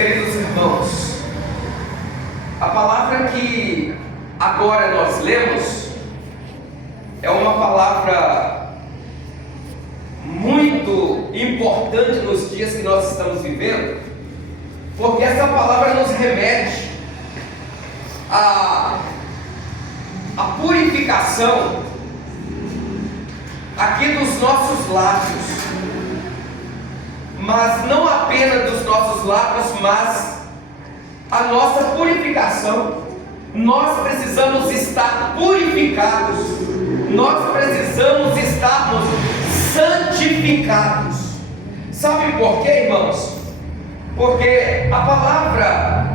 queridos irmãos, a palavra que agora nós lemos é uma palavra muito importante nos dias que nós estamos vivendo, porque essa palavra nos remete à purificação aqui dos nossos lábios, mas não apenas dos nossos lábios, mas a nossa purificação. Nós precisamos estar purificados, nós precisamos estarmos santificados. Sabe por quê, irmãos? Porque a palavra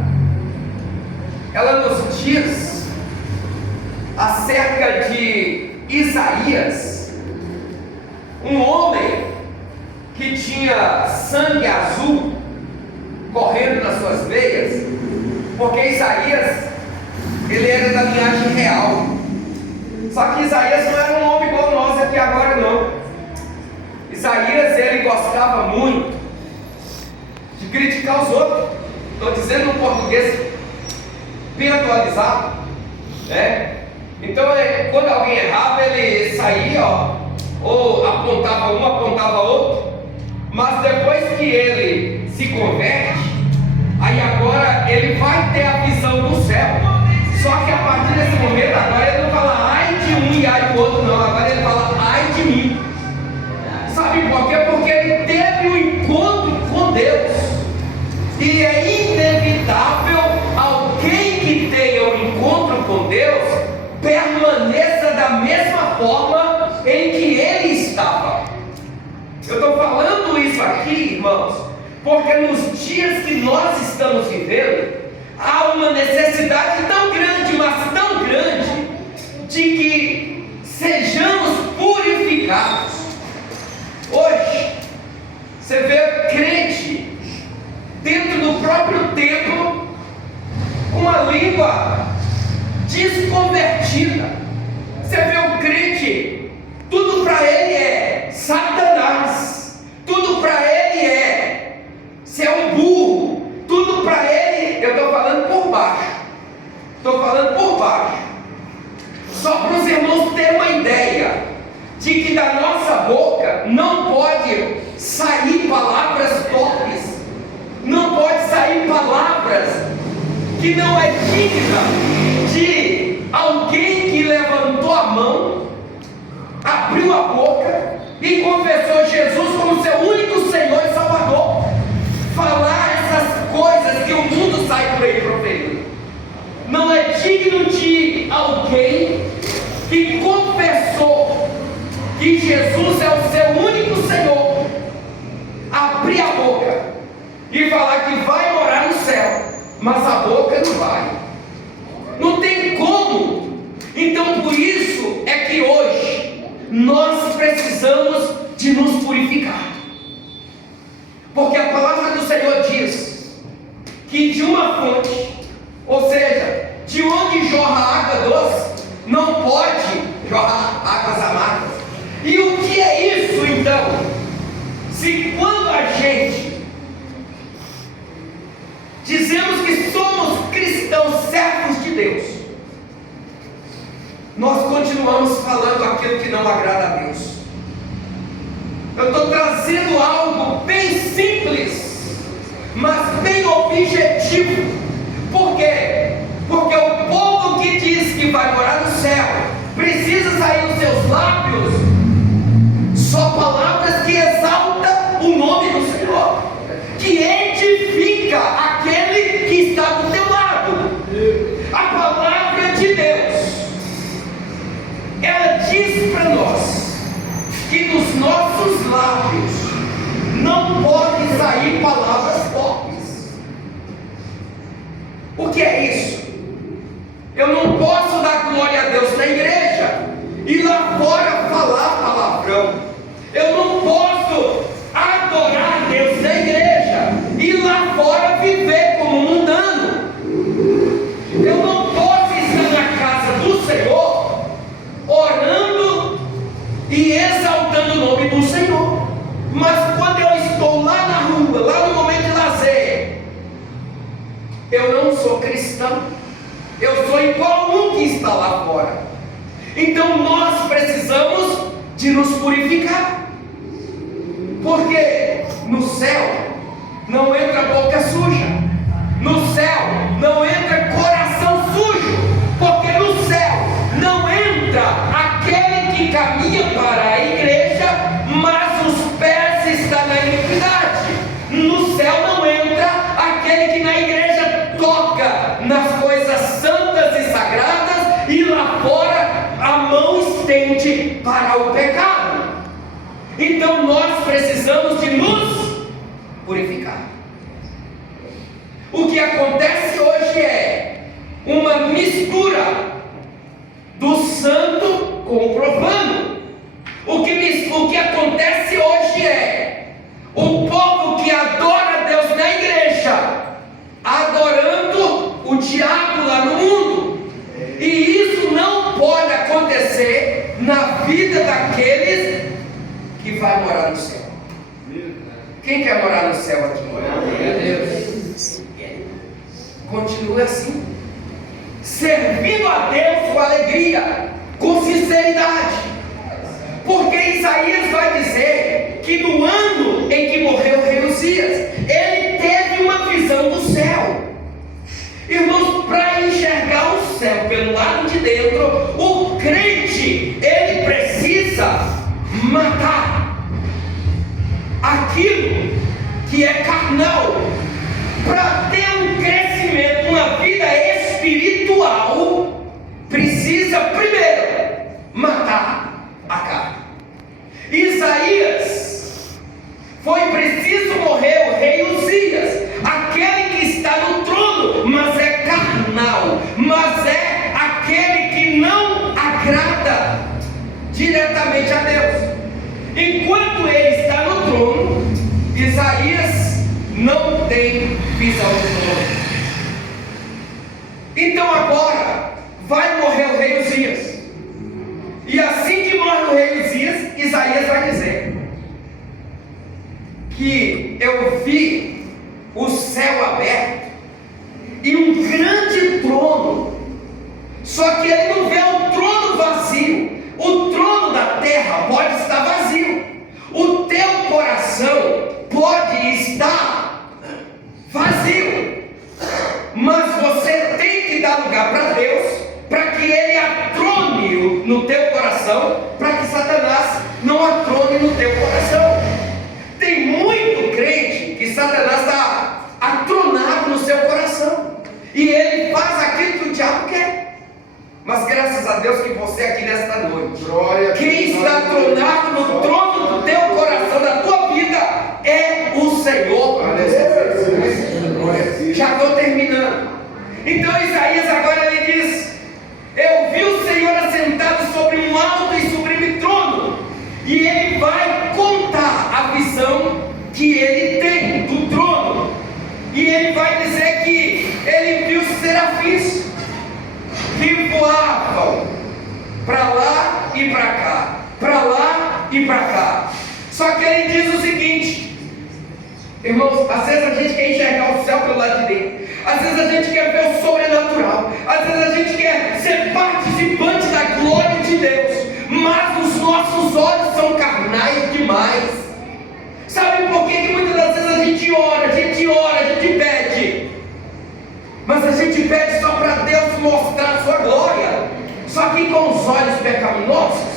ela nos diz acerca de Isaías, um homem que tinha sangue azul correndo nas suas veias, porque Isaías ele era da linhagem real. Só que Isaías não era um homem igual nós aqui agora, não. Isaías ele gostava muito de criticar os outros. Estou dizendo no português bem atualizado, né? Então quando alguém errava, ele saía, ou apontava um, apontava outro. Mas depois que ele se converte, aí agora ele vai ter a visão do céu. Só que a partir desse momento, agora ele não fala ai de um e ai do outro, não. Agora ele fala ai de mim. Sabe por quê? Porque ele teve um encontro com Deus. E é inevitável alguém que tenha um encontro com Deus permaneça da mesma forma em que ele estava. Eu estou falando isso aqui, irmãos, porque nos dias que nós estamos vivendo, há uma necessidade tão grande, mas tão grande, de que sejamos purificados. Hoje, você vê crente dentro do próprio templo, com uma língua desconvertida. Você vê o crente, tudo para ele é Satanás, tudo para ele é ser um burro, tudo para ele, eu estou falando por baixo, só para os irmãos terem uma ideia de que da nossa boca não pode sair palavras torpes, não pode sair palavras que não é digna de alguém que levantou a mão, abriu a boca e confessou Jesus como seu único Senhor e Salvador. Falar essas coisas que o mundo sai por aí proferindo não é digno de alguém que confessou que Jesus é o seu único Senhor, abrir a boca e falar que vai morar no céu, mas a boca não vai, não tem como. Então por isso é que hoje nós precisamos de nos purificar, porque a palavra do Senhor diz que de uma fonte, ou seja, de onde jorra água doce, não pode jorrar águas amargas. E o que é isso então? Se quando a gente dizemos que somos cristãos, servos de Deus, nós continuamos falando aquilo que não agrada a Deus. Eu estou trazendo algo bem simples, mas bem objetivo. Por quê? Porque o povo que diz que vai morar no céu precisa sair dos seus lábios só palavras que exaltam o nome do Senhor, que edifica aquele que está do teu lado. A palavra de Deus, ela diz para nós que dos nossos lábios não podem sair palavras torpes. O que é isso? Eu não posso dar glória a Deus na igreja e lá fora falar palavrão. Eu não posso adorar a Deus na igreja e lá fora viver como mundano. Eu não posso estar na casa do Senhor orando e exaltando o nome do Senhor, mas quando eu estou lá na rua, lá no momento de lazer, cristão, eu sou igual um que está lá fora. Então nós precisamos de nos purificar, porque no céu não entra boca suja, no céu não entra coração sujo, porque no céu não entra aquele que caminha para a igreja, mas os pés estão na iniquidade. No céu não entra aquele que na igreja toca nas coisas santas e sagradas, e lá fora a mão estende para o pecado. Então nós precisamos de nos purificar. O que acontece hoje é uma mistura do santo com o profano. O que acontece hoje é o povo que adora Deus na igreja adorando o diabo lá no mundo. E isso não pode acontecer na vida daqueles que vai morar no céu. Quem quer morar no céu aqui? Deus. Continue assim, servindo a Deus com alegria, com sinceridade, porque Isaías vai dizer que no ano em que morreu o rei Uzias, ele teve uma visão do céu. Irmãos, para enxergar o céu pelo lado de dentro, o crente, ele precisa matar aquilo que é carnal, para ter um crescimento, uma vida espiritual, precisa primeiro matar a carne. Isaías, foi preciso morrer o rei Uzias, aquele que está no trono, mas é carnal, mas é aquele que não agrada diretamente a Deus. Enquanto ele está no trono, Isaías não tem visão do trono. Então agora vai morrer o rei Uzias, e assim que morre o rei Uzias, Isaías vai dizer que eu vi o céu aberto e um grande trono, só que ele não vê o trono vazio. O trono da terra pode estar vazio, o teu coração pode estar vazio, mas você tem que dar lugar para Deus, para que Ele atrone no teu coração, para que Satanás não atrone no teu coração. Tem muito crente que Satanás está atronado no seu coração, e ele faz aquilo que o diabo quer. Mas graças a Deus que você aqui nesta noite, quem está atronado no trono do teu coração, da tua vida, é o Senhor. Já estou terminando. Então Isaías agora ele diz: eu vi o Senhor assentado sobre um alto e sublime trono. E ele vai contar a visão que ele tem do trono. E ele vai dizer que ele viu serafins que voavam para lá e para cá, para lá e para cá. Só que ele diz o seguinte, irmãos, às vezes a gente quer enxergar o céu pelo lado de dentro, às vezes a gente quer ver o sobrenatural, às vezes a gente quer ser participante da glória de Deus, mas os nossos olhos são carnais demais. Sabe por que muitas das vezes a gente ora, a gente pede, mas a gente pede só para Deus mostrar a sua glória, só que com os olhos pecaminosos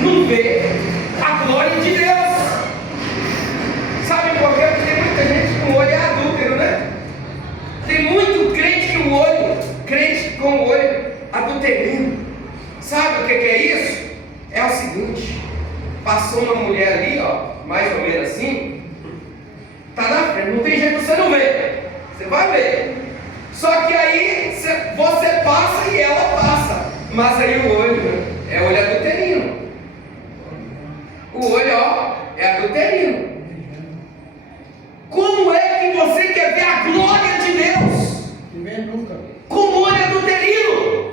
não vê a glória de Deus. Sabe por quê? Porque tem muita gente com o olho adúltero, né? Tem muito crente que o olho, crente com o olho adulterino. Sabe o que é isso? É o seguinte: passou uma mulher ali, ó, mais ou menos assim, tá na frente, não tem jeito, você não vê, você vai ver. Só que aí você passa e ela passa, mas aí o olho é olho adulterino. O olho, ó, é adulterino. Como é que você quer ver a glória de Deus com o olho adulterino?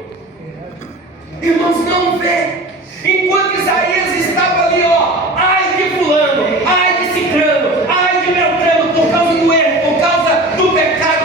Irmãos, não vê. Enquanto Isaías estava ali, ó, ai de fulano, ai de ciclano, ai de beltrano, por causa do erro, por causa do pecado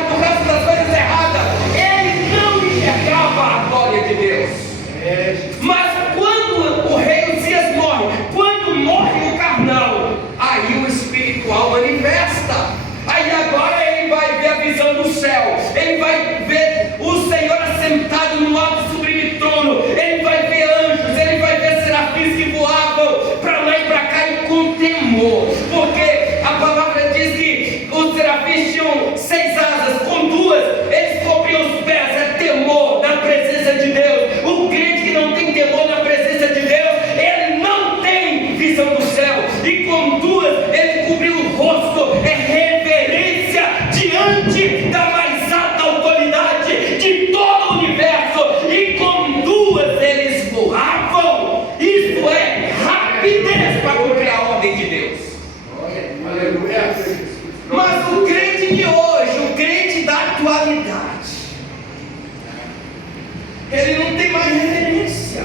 ele não tem mais reverência,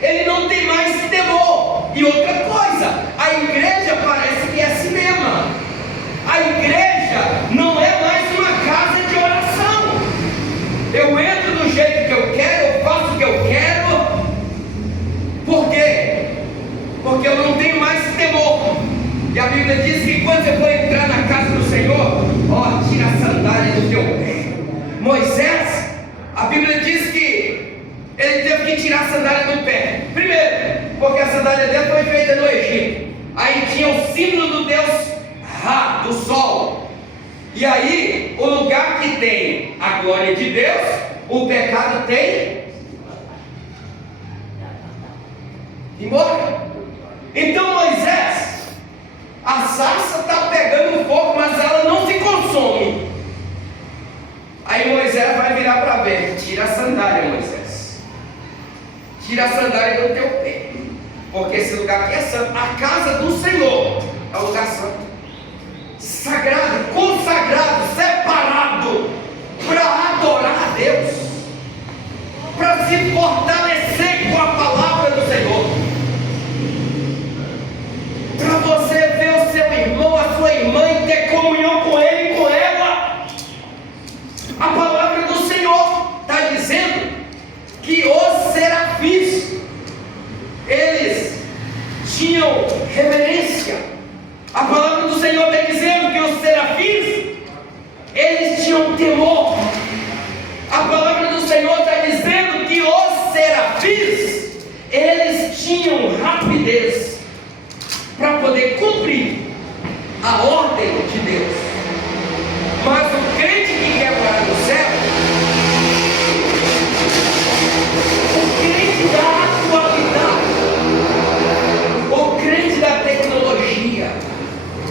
ele não tem mais temor. E outra coisa, a igreja parece que é assim mesmo. A igreja não é mais uma casa de oração. Eu entro do jeito que eu quero, eu faço o que eu quero. Por quê? Porque eu não tenho mais temor. E a Bíblia diz que quando você for entrar na casa do Senhor, ó, tira a sandália do teu pé. Moisés, a Bíblia diz que ele teve que tirar a sandália do pé. Primeiro, porque a sandália dele foi feita no Egito. Aí tinha o símbolo do Deus Ra, do sol. E aí, o lugar que tem a glória de Deus, o pecado tem embora. Então Moisés, a sarça está pegando fogo, mas ela não se consome. Aí Moisés vai virar para ver. Tira a sandália, Moisés. Tira a sandália do teu pé. Porque esse lugar aqui é santo. A casa do Senhor é um lugar santo, sagrado, consagrado, separado para adorar a Deus, para se fortalecer com a palavra do Senhor, para você ver o seu irmão, a sua irmã e ter comunhão com ele e com ela. A palavra do Senhor está dizendo que os serafins, eles tinham reverência. A palavra do Senhor está dizendo que os serafins, eles tinham temor. A palavra do Senhor está dizendo que os serafins, eles tinham rapidez para poder cumprir a ordem de Deus. Mas o crente que quer morar no céu, o crente da atualidade, o crente da tecnologia,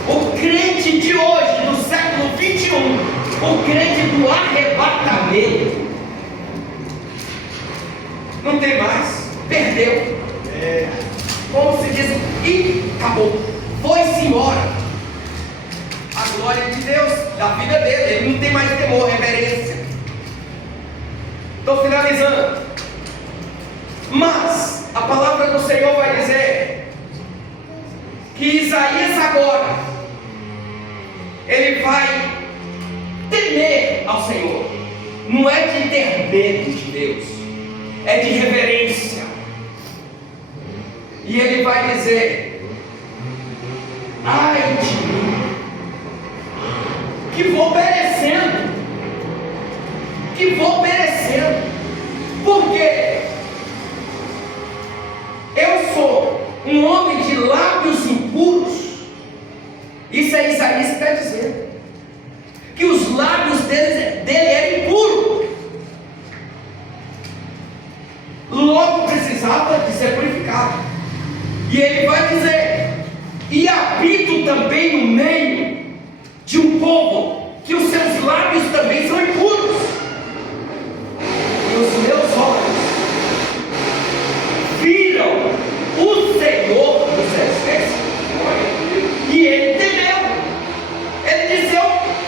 o crente de hoje, no século 21, o crente do arrebatamento, não tem mais, perdeu. Como se diz, e acabou, foi-se embora. A glória de Deus, da vida dele, ele não tem mais temor, reverência. Estou finalizando. Mas a palavra do Senhor vai dizer que Isaías agora, ele vai temer ao Senhor. Não é de ter medo de Deus, é de reverência. E ele vai dizer: ai de mim, que vou perecendo, porque eu sou um homem de lábios impuros. Isso é Isaías que está dizendo, que os lábios dele eram impuros, logo precisava de ser purificado. E ele vai dizer: e habito também no meio de um povo que os seus lábios também são impuros, e os meus olhos viram o Senhor dos exércitos. E ele temeu. Ele disse: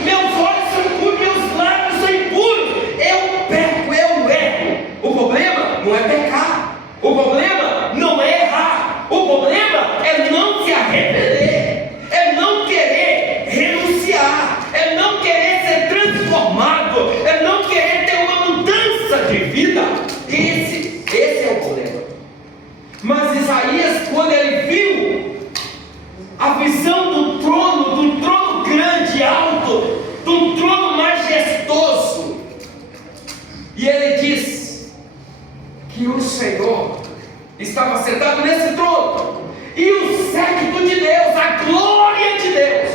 meus olhos são impuros, meus lábios são impuros, eu peco, eu erro. O problema não é pecar, o problema não é errar, o problema é não se arrepender, é não querer renunciar, é não querer ser transformado, é não querer ter uma mudança de vida. Esse é o problema. Mas Isaías, quando ele viu a visão do trono grande, alto, do trono majestoso, e ele diz que o Senhor estava sentado nesse trono, e o séquito de Deus, a glória de Deus,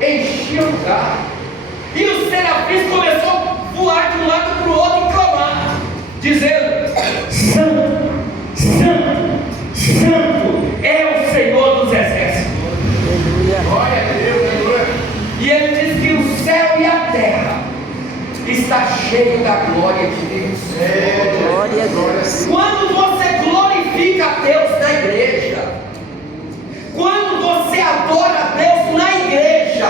enchia o lugar, e os serafins começou a voar de um lado para o outro e clamar, dizendo: santo, santo, santo é o Senhor dos exércitos. Glória a Deus, aleluia. E ele diz que o céu e a terra está cheio da glória de Deus. Glória a Deus. Quando você glorifica a Deus na igreja, quando você adora a Deus na igreja,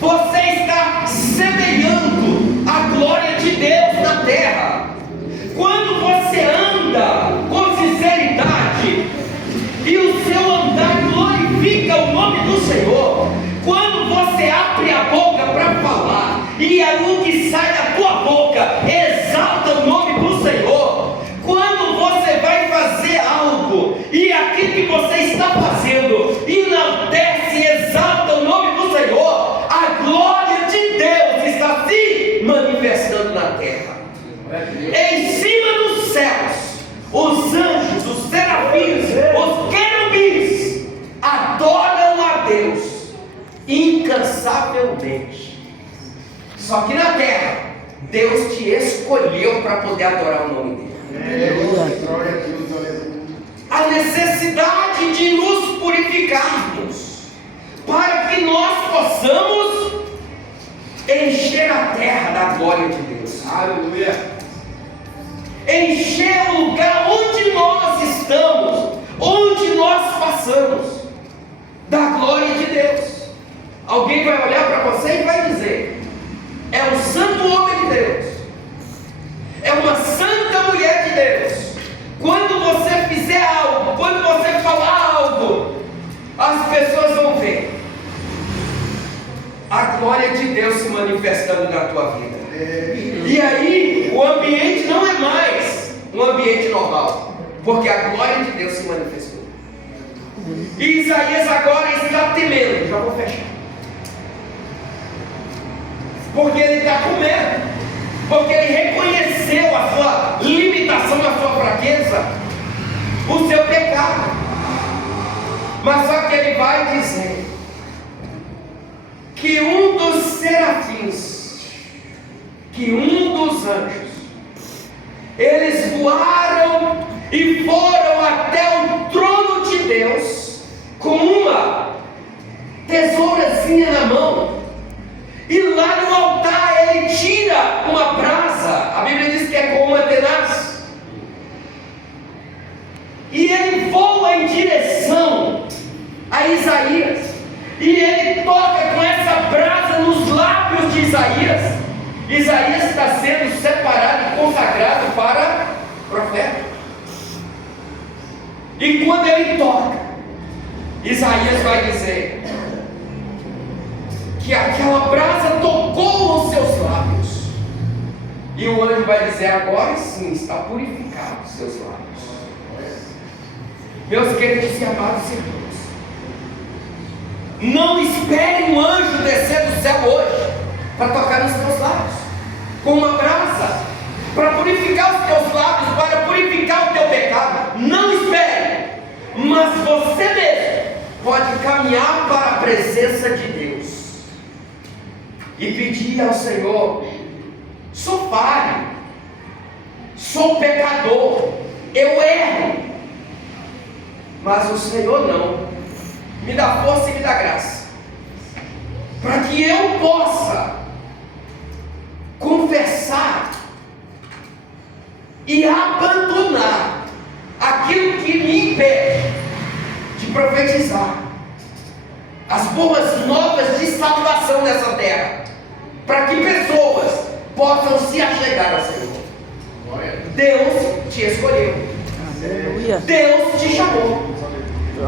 você está semeando a glória de do Senhor, quando você abre a boca para falar, e o que sai da tua boca exalta o nome do Senhor, quando você vai fazer algo, e aquilo que você está fazendo enaltece e exalta o nome do Senhor, a glória de Deus está se manifestando na terra. Em cima dos céus, os anjos, os serafins, os querubins adoram a Deus incansavelmente. Só que na terra, Deus te escolheu para poder adorar o nome dele. A necessidade de nos purificarmos, para que nós possamos encher a terra da glória de Deus. Aleluia. Encher o lugar onde nós estamos, onde nós passamos, da glória de Deus. Alguém vai olhar para você e vai dizer: é um santo homem de Deus, é uma santa mulher de Deus. Quando você fizer algo, quando você falar algo, as pessoas vão ver a glória de Deus se manifestando na tua vida. E aí o ambiente não é mais um ambiente normal, porque a glória de Deus se manifestou. E Isaías agora está temendo. Já vou fechar, porque ele está com medo, porque ele reconheceu a sua limitação, a sua fraqueza, o seu pecado. Mas só que ele vai dizer que um dos serafins, que um dos anjos, eles voaram e foram até o trono de Deus com uma tesourazinha na mão, e lá no altar ele tira uma brasa, a Bíblia diz que é como uma tenaz, e ele voa em direção a Isaías, e ele toca com essa brasa nos lábios de Isaías. Isaías está sendo separado e consagrado para profeta. E quando ele toca, Isaías vai dizer que aquela brasa tocou os seus lábios. E o anjo vai dizer: agora sim está purificado os seus lábios. Meus queridos e amados irmãos, não espere um anjo descer do céu hoje para tocar nos teus lábios com uma brasa, para purificar os teus lábios, para purificar o teu pecado. Não espere, mas você mesmo pode caminhar para a presença de Deus e pedir ao Senhor: sou falho, sou pecador, eu erro, mas o Senhor não, me dá força e me dá graça, para que eu possa confessar e abandonar aquilo que me impede de profetizar as boas novas de salvação nessa terra, para que pessoas possam se achegar ao Senhor. Deus te escolheu, Deus te chamou,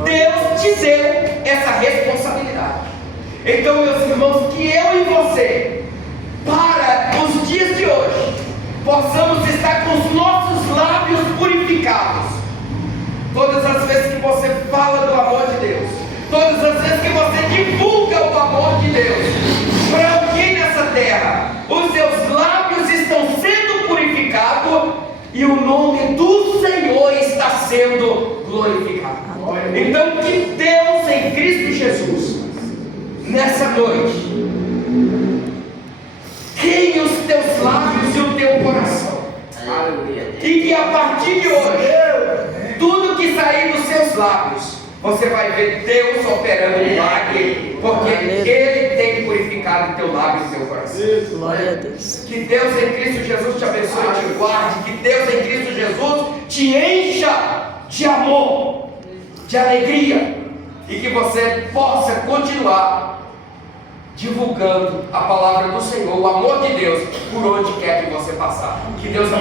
Deus te deu essa responsabilidade. Então, meus irmãos, que eu e você, para os dias de hoje, possamos estar com os nossos lábios purificados. Todas as vezes que você fala do amor de Deus, todas as vezes que você divulga o amor de Deus para alguém nessa terra, os seus lábios estão sendo purificados e o nome do Senhor está sendo glorificado. Então, que Deus em Cristo Jesus, nessa noite, queime os teus lábios e o teu coração. Aleluia. E que a partir de hoje, tudo que sair dos seus lábios, você vai ver Deus operando um milagre, porque Ele tem purificado o teu lábio e o teu coração. Glória a Deus. Que Deus em Cristo Jesus te abençoe e te guarde. Que Deus em Cristo Jesus te encha de amor, de alegria, e que você possa continuar divulgando a palavra do Senhor, o amor de Deus, por onde quer que você passar. Que Deus